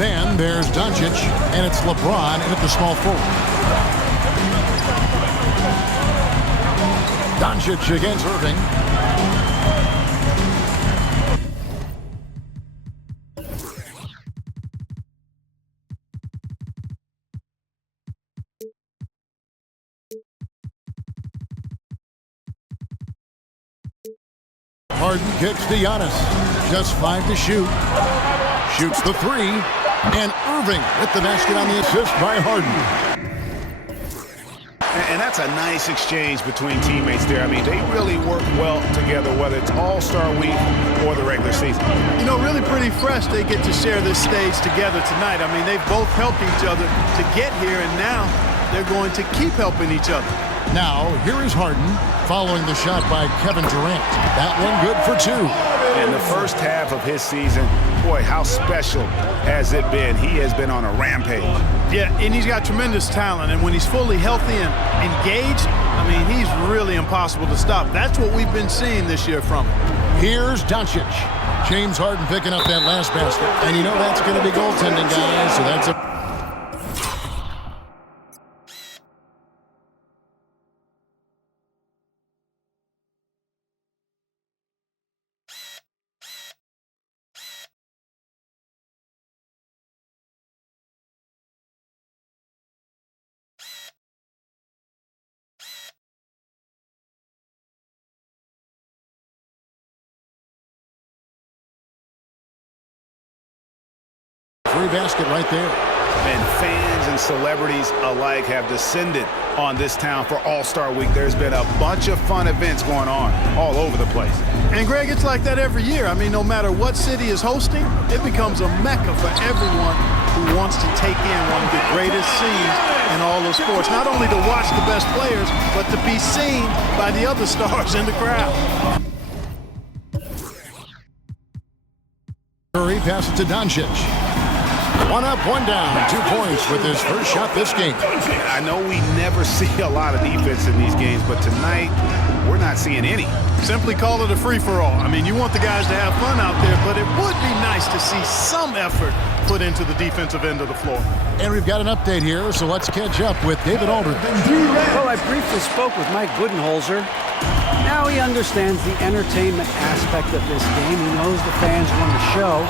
Then there's Doncic, and it's LeBron in at the small forward. Doncic against Irving. Harden kicks to Giannis. Just 5 to shoot. Shoots the 3. And Irving with the basket on the assist by Harden. And that's a nice exchange between teammates there. I mean, they really work well together, whether it's All-Star Week or the regular season. You know, really pretty fresh they get to share this stage together tonight. I mean, they've both helped each other to get here, and now they're going to keep helping each other. Now, here is Harden following the shot by Kevin Durant. That one good for 2. In the first half of his season, boy, how special has it been? He has been on a rampage. Yeah, and he's got tremendous talent, and when he's fully healthy and engaged, I mean, he's really impossible to stop. That's what we've been seeing this year from him. Here's Doncic. James Harden picking up that last basket. And you know that's going to be goaltending, guys, so that's a... Free basket right there. And fans and celebrities alike have descended on this town for All-Star Week. There's been a bunch of fun events going on all over the place. And, Greg, it's like that every year. I mean, no matter what city is hosting, it becomes a mecca for everyone who wants to take in one of the greatest scenes in all of sports. Not only to watch the best players, but to be seen by the other stars in the crowd. Curry passes to Doncic. 1 up, 1 down, 2 points with his first shot this game. I know we never see a lot of defense in these games, but tonight we're not seeing any. Simply call it a free-for-all. I mean, you want the guys to have fun out there, but it would be nice to see some effort put into the defensive end of the floor. And we've got an update here, so let's catch up with David Aldridge. Well, I briefly spoke with Mike Budenholzer. Now he understands the entertainment aspect of this game. He knows the fans want the show.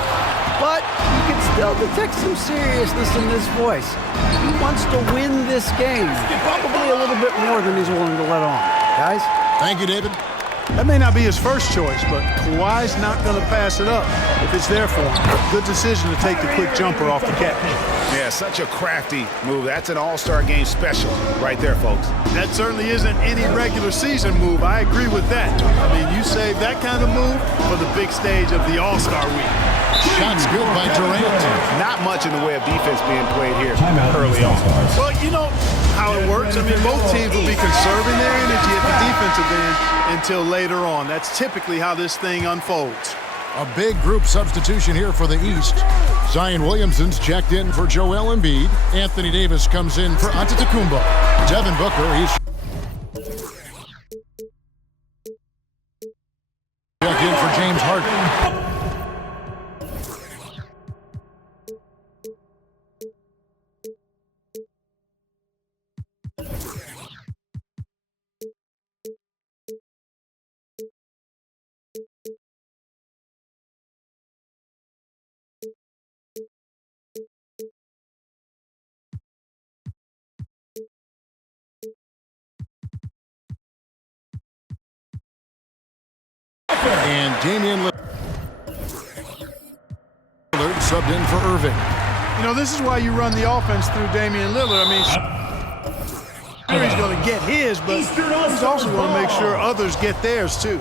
But you can still detect some seriousness in his voice. He wants to win this game, probably a little bit more than he's willing to let on. Guys? Thank you, David. That may not be his first choice, but Kawhi's not going to pass it up if it's there for him. Good decision to take the quick jumper off the catch. Yeah, such a crafty move. That's an All-Star Game special right there, folks. That certainly isn't any regular season move. I agree with that. I mean, you save that kind of move for the big stage of the All-Star Week. Shots good by Durant. Not much in the way of defense being played here early on. Well, you know how it works. I mean, both teams will be conserving their energy at the defensive end until later on. That's typically how this thing unfolds. A big group substitution here for the East. Zion Williamson's checked in for Joel Embiid. Anthony Davis comes in for Antetokounmpo. Devin Booker, he's checked in for James Harden. And Damian Lillard subbed in for Irving. You know, this is why you run the offense through Damian Lillard. I mean, sure he's going to get his, but he's also going to make sure others get theirs too.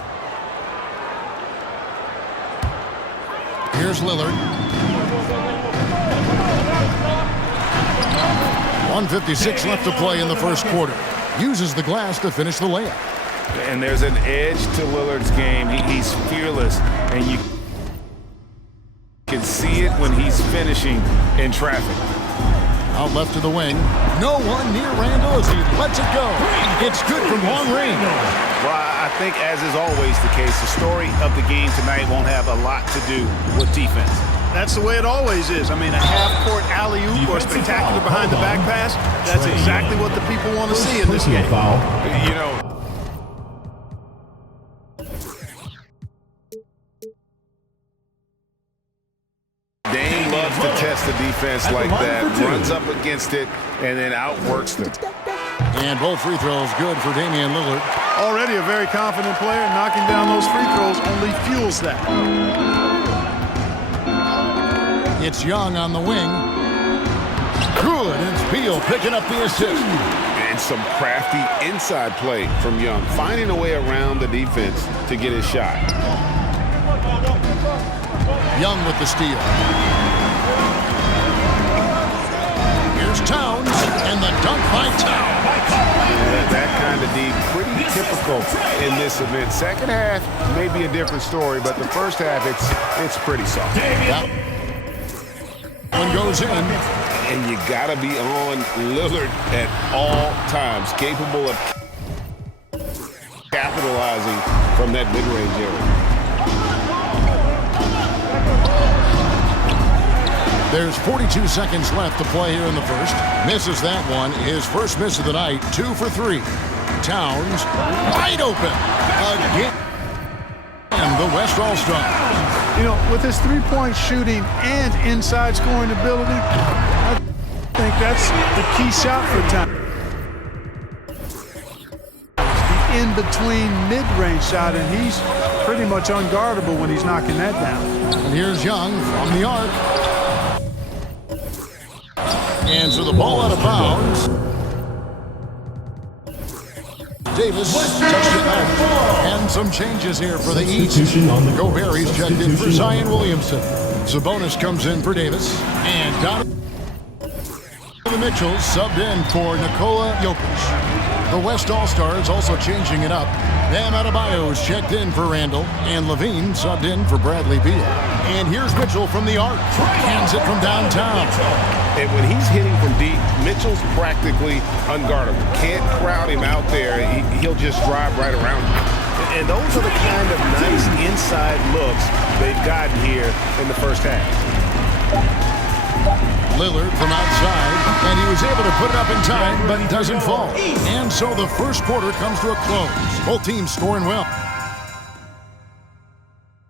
Here's Lillard. 1:56 left to play in the first quarter. Uses the glass to finish the layup. And there's an edge to Lillard's game. He's fearless, and you can see it when he's finishing in traffic. Out left to the wing. No one near Randall as he lets it go. It's good from long range. Well, I think, as is always the case, the story of the game tonight won't have a lot to do with defense. That's the way it always is. I mean, a half-court alley-oop or a spectacular behind-the-back pass, that's exactly what the people want to see in this game. You know, Dame loves to test the defense like that, runs up against it, and then outworks them. And both free throws good for Damian Lillard. Already a very confident player. Knocking down those free throws only fuels that. It's Young on the wing. Good, and it's Beal picking up the assist. And some crafty inside play from Young, finding a way around the defense to get his shot. Young with the steal. Here's Towns, and the dunk by Towns. That kind of D, pretty typical in this event. Second half may be a different story, but the first half, it's pretty soft. That one goes in. And you got to be on Lillard at all times, capable of capitalizing from that mid-range area. There's 42 seconds left to play here in the first. Misses that one. His first miss of the night, 2 for 3. Towns, wide open again. And the West All-Star. You know, with his three-point shooting and inside scoring ability, I think that's the key shot for Towns. The in-between mid-range shot, and he's pretty much unguardable when he's knocking that down. And here's Young from the arc. And so the ball out of bounds. Davis touched it out. And some changes here for the East. Gobert's checked in for Zion Williamson. Sabonis comes in for Davis. And Donovan Mitchell subbed in for Nikola Jokic. The West All-Stars also changing it up. Bam Adebayo's checked in for Randall. And Levine subbed in for Bradley Beal. And here's Mitchell from the arc. Hands it from downtown. And when he's hitting from deep, Mitchell's practically unguardable. Can't crowd him out there. He'll just drive right around you. And those are the kind of nice inside looks they've gotten here in the first half. Lillard from outside, and he was able to put it up in time, but doesn't fall. And so the first quarter comes to a close. Both teams scoring well.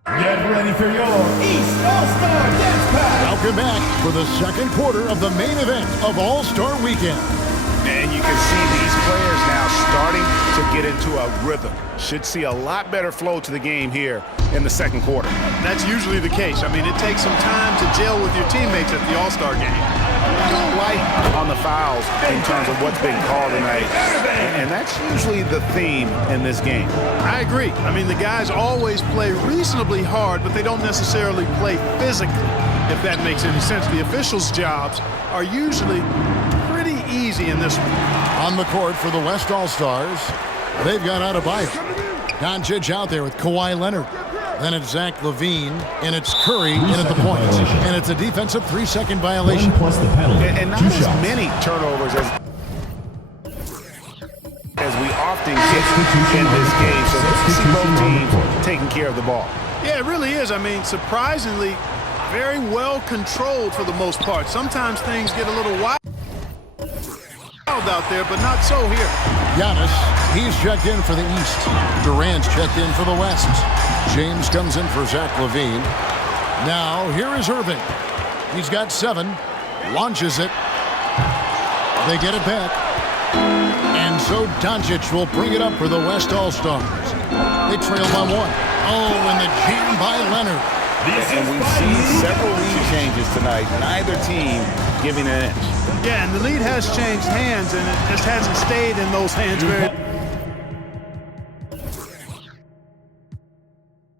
Get ready for your East All-Star Dance Pass. Welcome back for the second quarter of the main event of All-Star Weekend. And you can see these players now starting to get into a rhythm. Should see a lot better flow to the game here in the second quarter. That's usually the case. I mean, it takes some time to gel with your teammates at the All-Star game. Light on the fouls in terms of what's being called tonight. And that's usually the theme in this game. I agree. I mean, the guys always play reasonably hard, but they don't necessarily play physically, if that makes any sense. The officials' jobs are usually pretty easy in this one. On the court for the West All-Stars, they've got Adebayo. Doncic out there with Kawhi Leonard. Then it's Zach LaVine, and it's Curry in at the point. And it's a defensive 3-second violation. Plus the penalty. And not as many turnovers as we often get in this game. So let's see both teams taking care of the ball. Yeah, it really is. I mean, surprisingly, very well controlled for the most part. Sometimes things get a little wild out there, but not so here. Giannis, he's checked in for the East. Durant's checked in for the West. James comes in for Zach LaVine. Now, here is Irving. He's got 7. Launches it. They get it back. And so Doncic will bring it up for the West All-Stars. They trail by 1. Oh, and the jam by Leonard. And we've seen several lead changes tonight. Neither team giving an inch. Yeah, and the lead has changed hands, and it just hasn't stayed in those hands very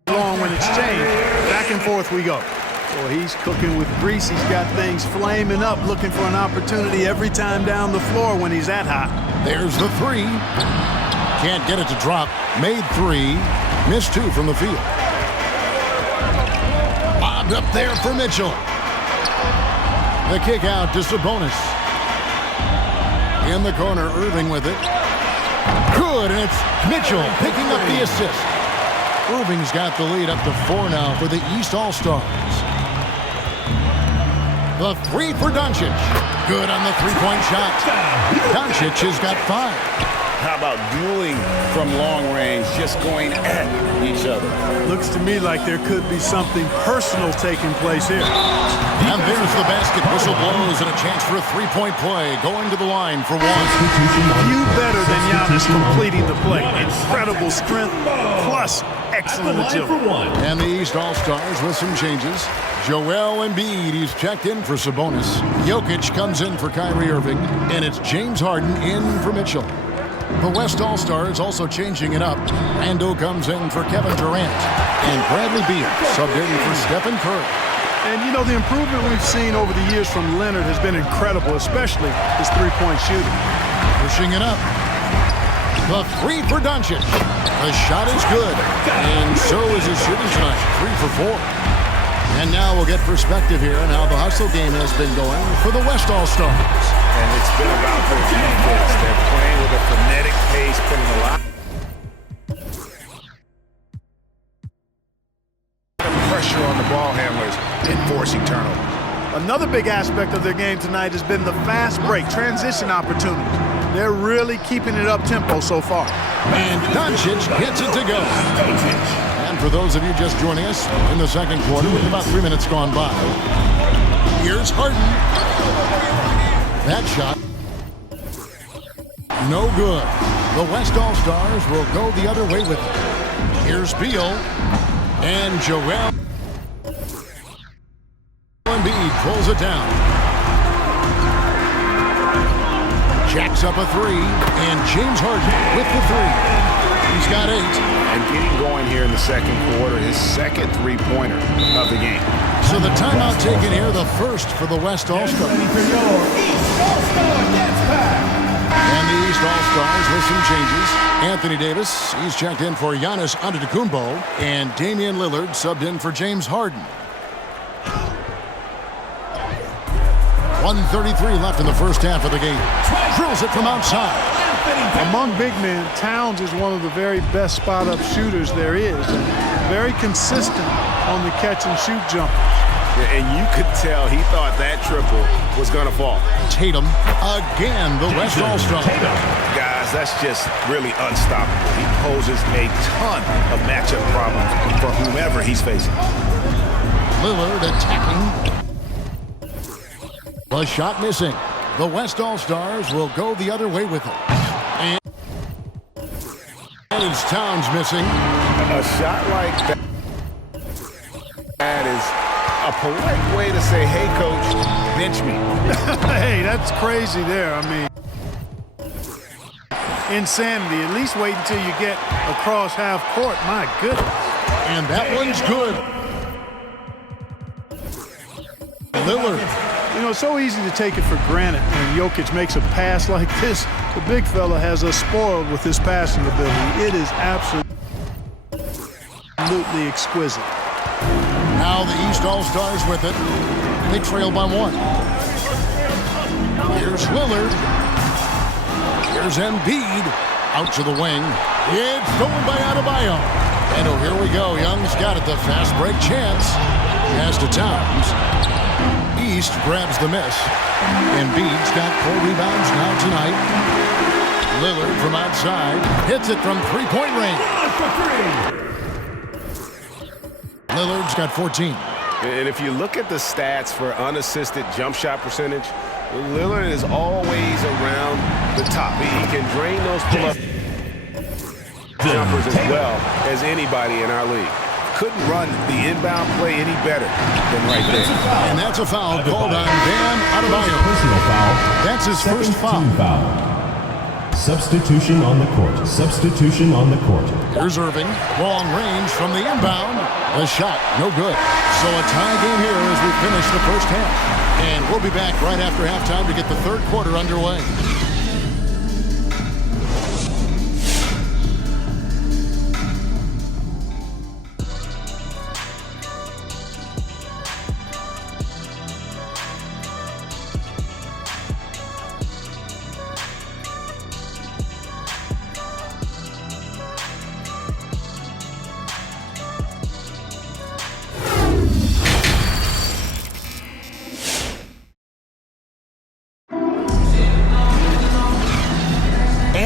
long when it's changed. Back and forth we go. Well, he's cooking with grease. He's got things flaming up, looking for an opportunity every time down the floor when he's that hot. There's the 3. Can't get it to drop. Made 3. Missed 2 from the field. Lobbed up there for Mitchell. The kick out to Sabonis. In the corner, Irving with it. Good, and it's Mitchell picking up the assist. Irving's got the lead up to 4 now for the East All-Stars. The three for Doncic. Good on the three-point shot. Doncic has got 5. How about dueling from long range, just going at each other? Looks to me like there could be something personal taking place here. And there's the basket. Whistle blows and a chance for a three-point play. Going to the line for 1. Few better than Giannis completing the play. Incredible strength plus excellent agility. And the East All-Stars with some changes. Joel Embiid, he's checked in for Sabonis. Jokic comes in for Kyrie Irving. And it's James Harden in for Mitchell. The West All-Stars also changing it up. Rando comes in for Kevin Durant. And Bradley Beal subbed in for Stephen Curry. And, you know, the improvement we've seen over the years from Leonard has been incredible, especially his three-point shooting. Pushing it up. The three for Doncic. The shot is good. And so is his shooting tonight. 3 for 4. And now we'll get perspective here on how the hustle game has been going for the West All-Stars. And it's been about their defense. They're playing with a frenetic pace, putting a lot of pressure on the ball handlers and forcing turnovers. Another big aspect of their game tonight has been the fast break, transition opportunities. They're really keeping it up-tempo so far. And Doncic gets it to go. And for those of you just joining us in the second quarter, with about 3 minutes gone by, here's Harden. That shot, no good. The West All-Stars will go the other way with it. Here's Beal and Joel Embiid pulls it down. Jacks up a 3, and James Harden with the 3. He's got 8. And getting going here in the second quarter, his second three-pointer of the game. So the timeout taken here, the first for the West All-Stars. Ready for your East All-Star Dance Pack. And the East All-Stars with some changes. Anthony Davis, he's checked in for Giannis Antetokounmpo, and Damian Lillard subbed in for James Harden. 1:33 left in the first half of the game. Drills it from outside. Among big men, Towns is one of the very best spot-up shooters there is. And very consistent on the catch-and-shoot jumpers. And you could tell he thought that triple was going to fall. Tatum, again, the West All-Star. Guys, that's just really unstoppable. He poses a ton of matchup problems for whomever he's facing. Lillard attacking. The shot missing. The West All-Stars will go the other way with it. And it's Towns missing. A shot like that is a polite way to say, hey, coach, bench me. Hey, that's crazy there. I mean, insanity. At least wait until you get across half court. My goodness. And that one's good. Lillard. You know, it's so easy to take it for granted when Jokic makes a pass like this. The big fella has us spoiled with his passing ability. It is absolutely exquisite. Now the East All-Stars with it. They trail by 1. Here's Lillard. Here's Embiid. Out to the wing. It's stolen by Adebayo. And oh, here we go. Young's got it. The fast break chance. Pass to Towns. East grabs the miss. Embiid's got 4 rebounds now tonight. Lillard from outside hits it from three-point range. Lillard's got 14. And if you look at the stats for unassisted jump shot percentage, Lillard is always around the top. He can drain those pull-up jumpers as well as anybody in our league. Couldn't run the inbound play any better than right there. And that's a foul called on Bam Adebayo. Personal foul. That's his first foul. Substitution on the court. Substitution on the court. Here's Irving. Long range from the inbound. The shot, no good. So a tie game here as we finish the first half. And we'll be back right after halftime to get the third quarter underway.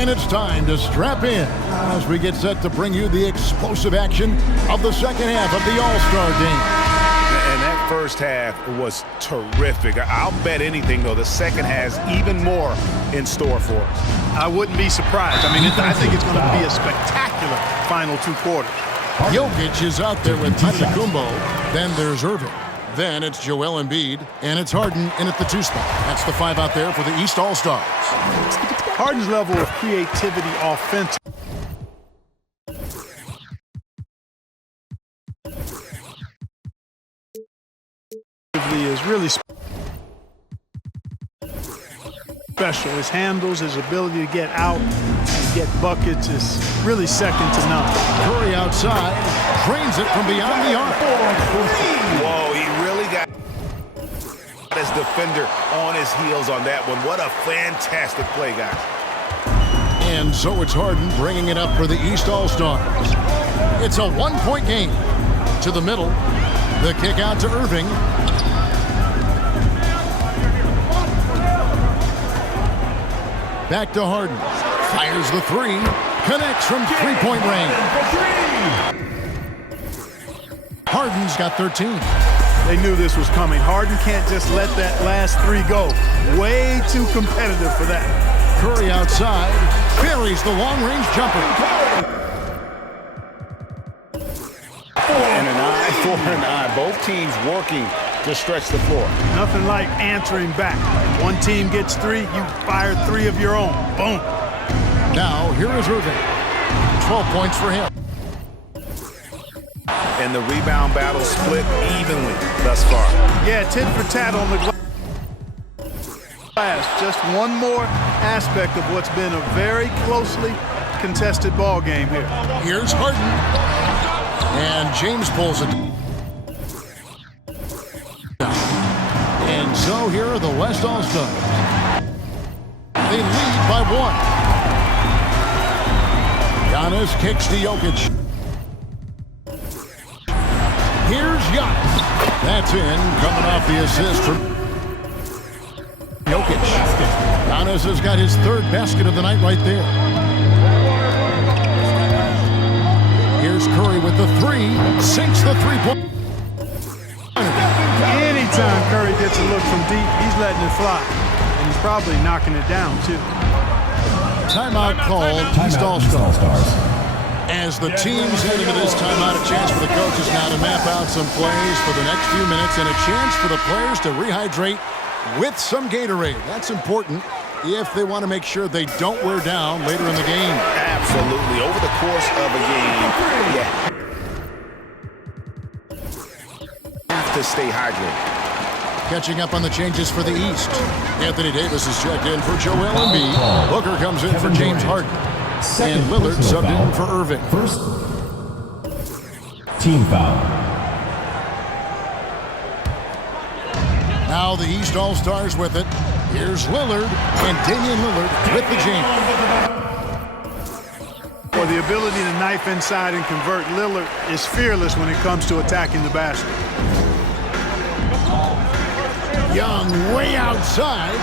And it's time to strap in as we get set to bring you the explosive action of the second half of the All-Star Game. And that first half was terrific. I'll bet anything, though, the second has even more in store for us. I wouldn't be surprised. I mean, I think it's going to be a spectacular final two quarters. Jokic is out there with Antetokounmpo. Then there's Irving. Then it's Joel Embiid. And it's Harden in at the 2 spot. That's the 5 out there for the East All-Stars. Harden's level of creativity offensively is really special. His handles, his ability to get out and get buckets is really second to none. Curry outside, drains it from beyond the arc. Whoa, he really got his defender on his heels on that one. What a fantastic play, guys. And so it's Harden bringing it up for the East All-Stars. It's a 1-point game. To the middle, the kick out to Irving. Back to Harden. Fires the 3. Connects from 3-point range. Harden's got 13. They knew this was coming. Harden can't just let that last 3 go. Way too competitive for that. Curry outside. Buries the long-range jumper. And an eye for an eye. Both teams working to stretch the floor. Nothing like answering back. One team gets 3, you fire 3 of your own. Boom. Now, here is Irving. 12 points for him. And the rebound battle split evenly thus far. Yeah, tit for tat on the glass. Just one more aspect of what's been a very closely contested ball game here. Here's Harden. And James pulls it. And so here are the West All-Stars. They lead by 1. Giannis kicks to Jokic. Here's Giannis. That's in, coming off the assist from Jokic. Giannis has got his 3rd basket of the night right there. Here's Curry with the 3. Sinks the 3-point. Anytime Curry gets a look from deep, he's letting it fly. And he's probably knocking it down, too. Timeout called, East All-Stars. As the teams head into this timeout, a chance for the coaches now to map out some plays for the next few minutes and a chance for the players to rehydrate with some Gatorade. That's important if they want to make sure they don't wear down later in the game. Absolutely. Over the course of a game, have to stay hydrated. Catching up on the changes for the East. Anthony Davis is checked in for Joel Embiid. Booker comes in for James Harden. And Lillard subbed in for Irving. First team foul. Now the East All-Stars with it. Here's Lillard and Damian Lillard with the jam. Well, the ability to knife inside and convert, Lillard is fearless when it comes to attacking the basket. Young way outside.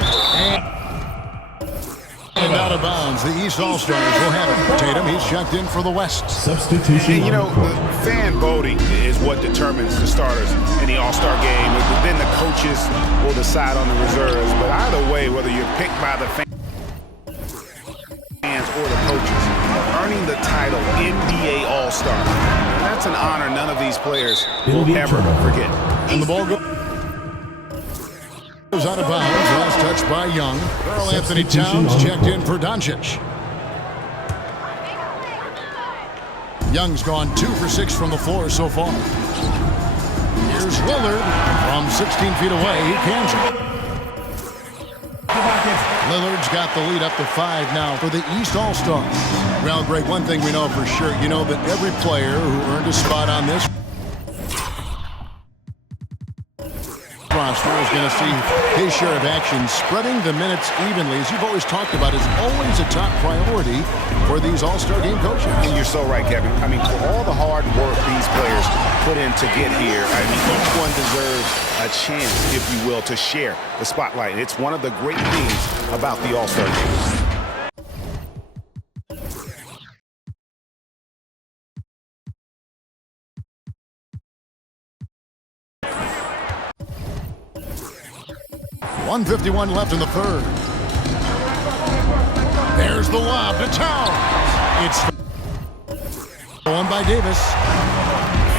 And out of bounds. The East All-Stars will have it. Tatum, he's checked in for the West. Substitution. And, you know, fan voting is what determines the starters in the All-Star game. Then the coaches will decide on the reserves. But either way, whether you're picked by the fans or the coaches, earning the title NBA All-Star, that's an honor none of these players will ever forget. And the ball goes out of bounds. Last touch by Young. Karl Anthony Towns checked in for Doncic. Young's gone 2 for 6 from the floor so far. Here's Lillard from 16 feet away. He cans it. Lillard's got the lead up to 5 now for the East All-Stars. Well, Greg, one thing we know for sure, you know that every player who earned a spot on this roster is going to see his share of action. Spreading the minutes evenly, as you've always talked about, is always a top priority for these All-Star Game coaches. And you're so right, Kevin. I mean, for all the hard work these players put in to get here, I mean, each one deserves a chance, if you will, to share the spotlight. It's one of the great things about the All-Star Game. 1:51 left in the third. There's the lob to Towns. It's one by Davis.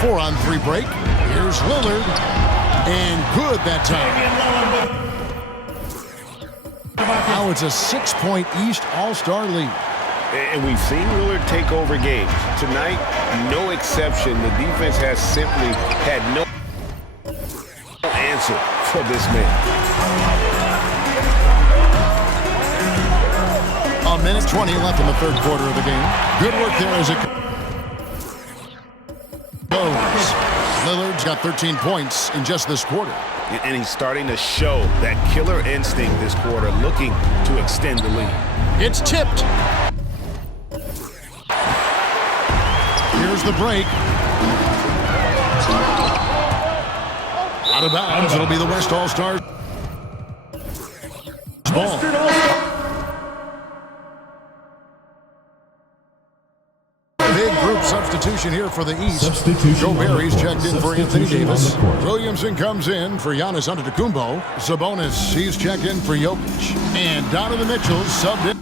4-on-3 break. Here's Lillard. And good that time. Now it's a 6-point East All-Star lead. And we've seen Lillard take over games. Tonight, no exception. The defense has simply had no answer for this man. A minute 20 left in the third quarter of the game. Good work there as it goes. Lillard's got 13 points in just this quarter. And he's starting to show that killer instinct this quarter, looking to extend the lead. It's tipped. Here's the break. Out of bounds. It'll be the West All-Stars ball. Big group substitution here for the East. Goberry's checked in for Anthony Davis. Williamson comes in for Giannis Antetokounmpo. Sabonis, he's checked in for Jokic. And Donovan Mitchell subbed in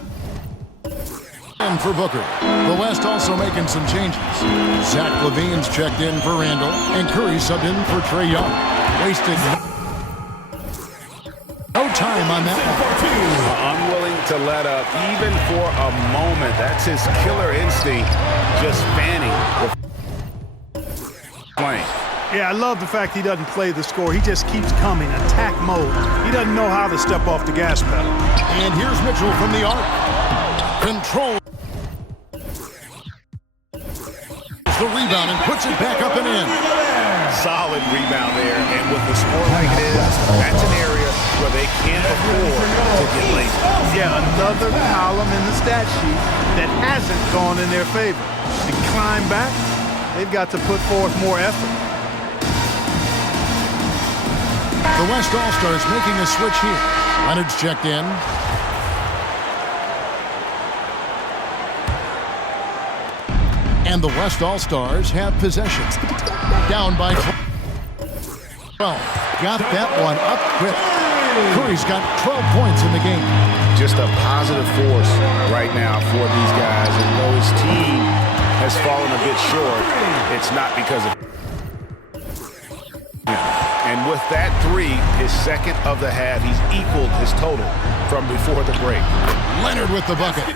for Booker. The West also making some changes. Zach LaVine's checked in for Randall. And Curry subbed in for Trae Young. Wasted no time on that one. Unwilling to let up even for a moment. That's his killer instinct, just fanning the flame. Yeah, I love the fact he doesn't play the score. He just keeps coming, attack mode. He doesn't know how to step off the gas pedal. And here's Mitchell from the arc. Control the rebound and puts it back up and in. Solid rebound there, and with the score like it is, that's an area where they can't afford to get late. Yeah, another column in the stat sheet that hasn't gone in their favor. To climb back, they've got to put forth more effort. The West All-Stars making a switch here. Leonard's checked in. And the West All-Stars have possession. Down by 12. Got that one up quick. Curry's got 12 points in the game. Just a positive force right now for these guys. And though his team has fallen a bit short, it's not because of him. And with that three, his second of the half, he's equaled his total from before the break. Leonard with the bucket.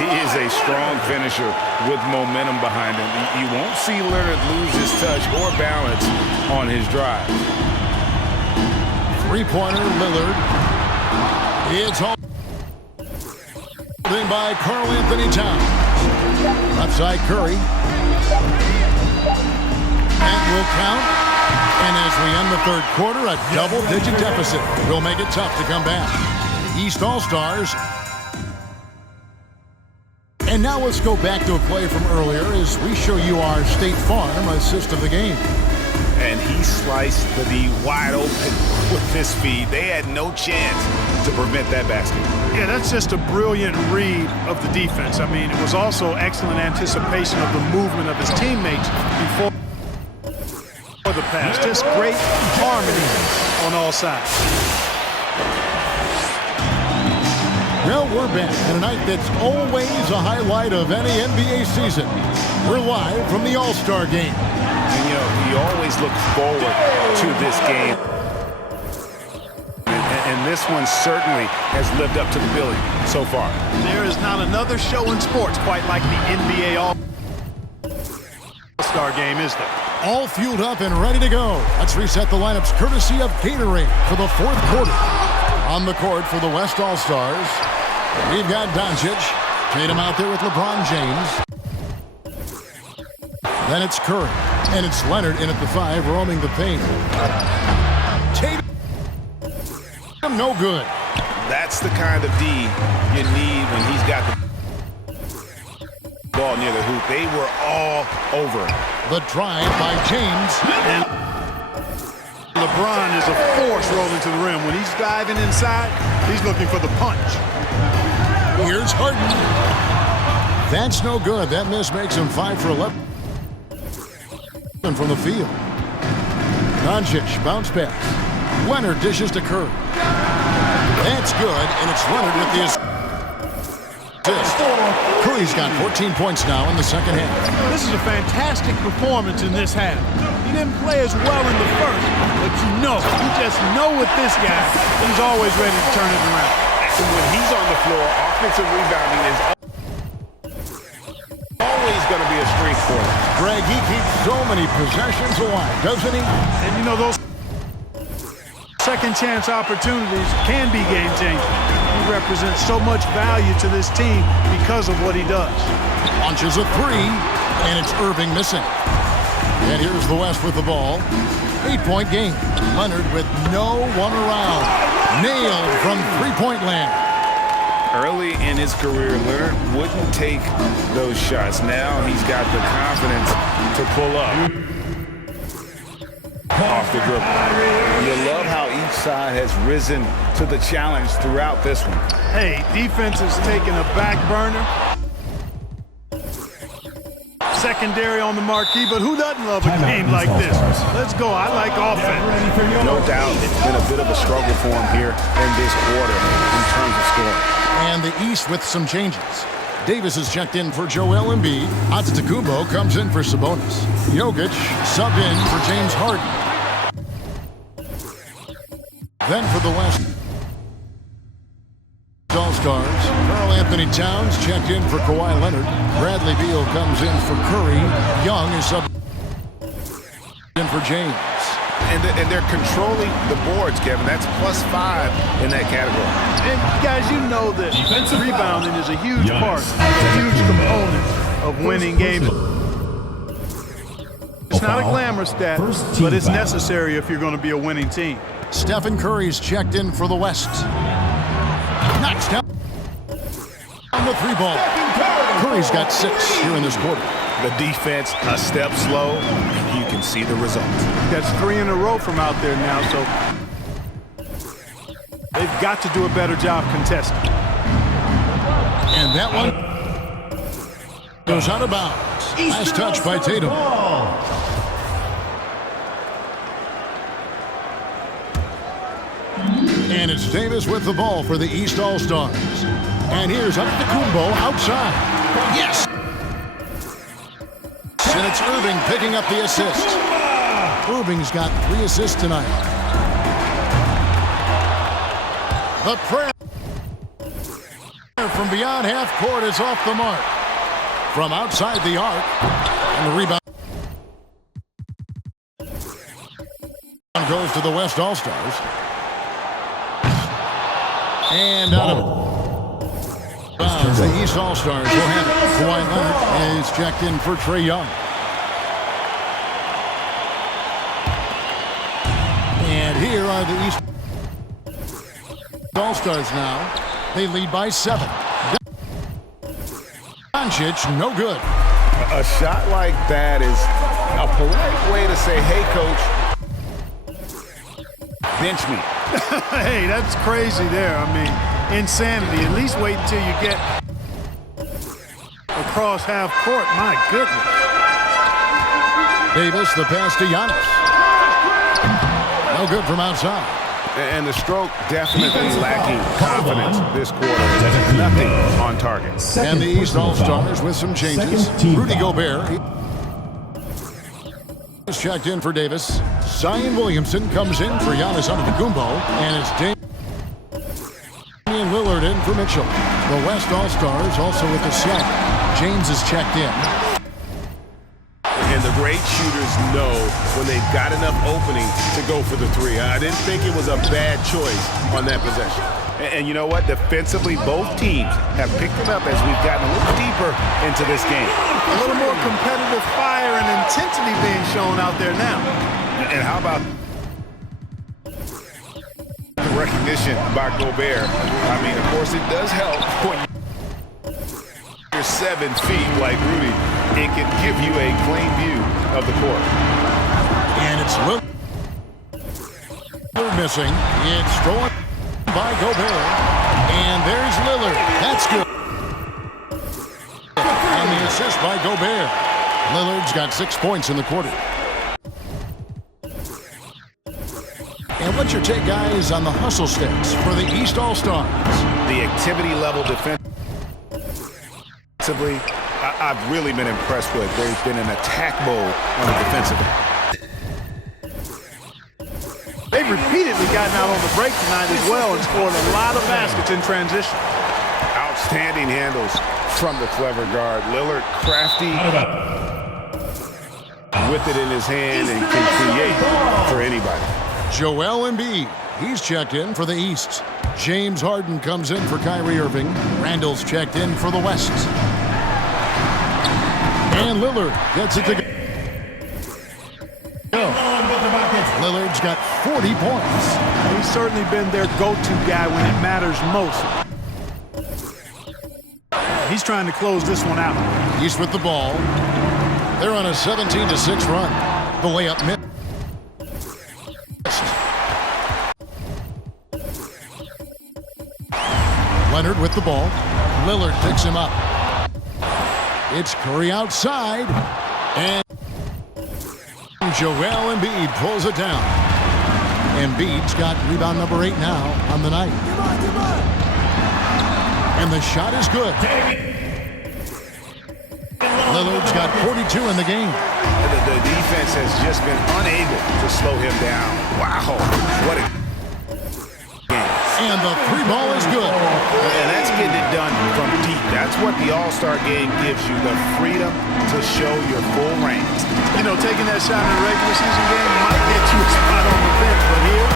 He is a strong finisher with momentum behind him. You won't see Leonard lose his touch or balance on his drive. Three-pointer, Lillard. It's all in by Karl Anthony Towns. Left side, Curry. That will count. And as we end the third quarter, a double-digit deficit will make it tough to come back. The East All-Stars. And now let's go back to a play from earlier as we show you our State Farm assist of the game. And he sliced the D wide open with this feed. They had no chance to prevent that basket. Yeah, that's just a brilliant read of the defense. I mean, it was also excellent anticipation of the movement of his teammates before the pass. Just great harmony on all sides. Well, we're back in a night that's always a highlight of any NBA season. We're live from the All-Star Game. And, you know, you always look forward to this game. And this one certainly has lived up to the billing so far. There is not another show in sports quite like the NBA All-Star Game, is there? All fueled up and ready to go. Let's reset the lineups courtesy of Gatorade for the fourth quarter. On the court for the West All-Stars, we've got Doncic. Tatum out there with LeBron James. Then it's Curry. And it's Leonard in at the 5, roaming the paint. Tatum, no good. That's the kind of D you need when he's got the ball near the hoop. They were all over it. The drive by James. And LeBron is a force rolling to the rim. When he's diving inside, he's looking for the punch. Here's Harden. That's no good. That miss makes him 5 for 11 from the field. Doncic, bounce pass. Leonard dishes to Curry. That's good, and it's Leonard with the assist. Curry's got 14 points now in the second half. This is a fantastic performance in this half. He didn't play as well in the first, but you just know with this guy, he's always ready to turn it around. And when he's on the floor, offensive rebounding is always going to be a strength for him. Greg, he keeps so many possessions alive, doesn't he? And those second chance opportunities can be game-changing. He represents so much value to this team because of what he does. Launches a three, and it's Irving missing. And here's the West with the ball. 8-point game. Leonard with no one around. Nailed from three-point land. Early in his career, Leonard wouldn't take those shots. Now he's got the confidence to pull up off the dribble. You love how each side has risen to the challenge throughout this one. Hey, defense is taking a back burner. Secondary on the marquee, but who doesn't love a game like this? Let's go. I like offense. No doubt it's been a bit of a struggle for him here in this quarter in terms of scoring. And the East with some changes. Davis is checked in for Joel Embiid. Antetokounmpo comes in for Sabonis. Jokic subbed in for James Harden. Then for the West All-Stars, Karl Anthony Towns checked in for Kawhi Leonard. Bradley Beal comes in for Curry. Young is subbed in for James. And they're controlling the boards, Kevin. That's +5 in that category. And guys, you know that rebounding is a huge part, a huge component of winning games. It's not a glamour stat, but it's necessary if you're going to be a winning team. Stephen Curry's checked in for the West. Knocks down on the three ball. Curry's got 6 here in this quarter. The defense a step slow, and you can see the results. That's 3 in a row from out there now, so they've got to do a better job contesting. And that one goes out of bounds. Nice touch by Tatum. And it's Davis with the ball for the East All-Stars. And here's Antetokounmpo outside. Yes! And it's Irving picking up the assist. Irving's got 3 assists tonight. The prayer from beyond half court is off the mark. From outside the arc. And the rebound goes to the West All-Stars. And out of bounds, the East All-Stars will have it. Kawhi Leonard is checked in for Trae Young. And here are the East All-Stars now. They lead by 7. Doncic, no good. A shot like that is a polite way to say, hey, coach, bench me. Hey, that's crazy there. I mean, insanity. At least wait until you get across half court. My goodness. Davis, the pass to Giannis. No good from outside. And the stroke definitely lacking confidence this quarter. Nothing on target. And the East All-Stars with some changes. Rudy Gobert is checked in for Davis. Zion Williamson comes in for Giannis Antetokounmpo. And it's Damian Lillard in for Mitchell. The West All-Stars also with the set. James is checked in. And the great shooters know when they've got enough opening to go for the 3. I didn't think it was a bad choice on that possession. And you know what? Defensively, both teams have picked it up as we've gotten a little deeper into this game. A little more competitive fire and intensity being shown out there now. And how about the recognition by Gobert? I mean, of course, it does help when you're 7 feet like Rudy. It can give you a clean view of the court. And it's Lillard missing. It's stolen by Gobert. And there's Lillard. That's good. And the assist by Gobert. Lillard's got 6 points in the quarter. And what What's your take, guys, on the hustle stats for the East All-Stars? The activity level defensively, I've really been impressed with. They've been in attack mode on the defensive end. They've repeatedly gotten out on the break tonight as well and scored a lot of baskets in transition. Outstanding handles from the clever guard. Lillard, crafty, with it in his hand and can create for anybody. Joel Embiid, he's checked in for the East. James Harden comes in for Kyrie Irving. Randall's checked in for the West. And Lillard gets it to go. Lillard's got 40 points. He's certainly been their go-to guy when it matters most. He's trying to close this one out. East with the ball. They're on a 17-6 run. The way up mid. Leonard with the ball. Lillard picks him up. It's Curry outside. And Joel Embiid pulls it down. Embiid's got rebound number 8 now on the night. And the shot is good. Lillard's got 42 in the game. The defense has just been unable to slow him down. Wow, what a game. And the 3 ball is good. And that's getting it done from deep. That's what the All-Star Game gives you, the freedom to show your full range. You know, taking that shot in a regular season game might get you a spot on the bench, but here,